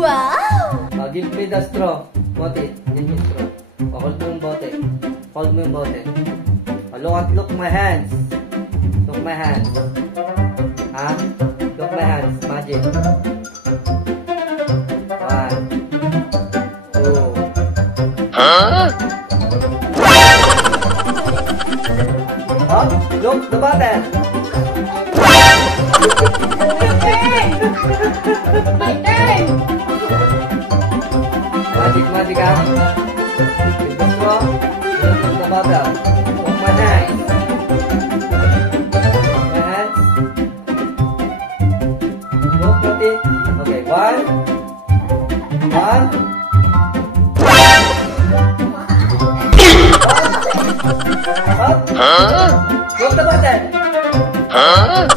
Wow! Give me the straw. Bote. Give me straw. Hold mo yung bote. Hold mo yung bote. Look my hands. Look my hands. Ha? Look my hands. Magic. 1, 2. Huh? Oh, look the bottle. My turn! Magic ah. With the straw, look the bottle. Look my hands. My hands. Look at it. Okay, 1. Huh? Look the bottle. Huh?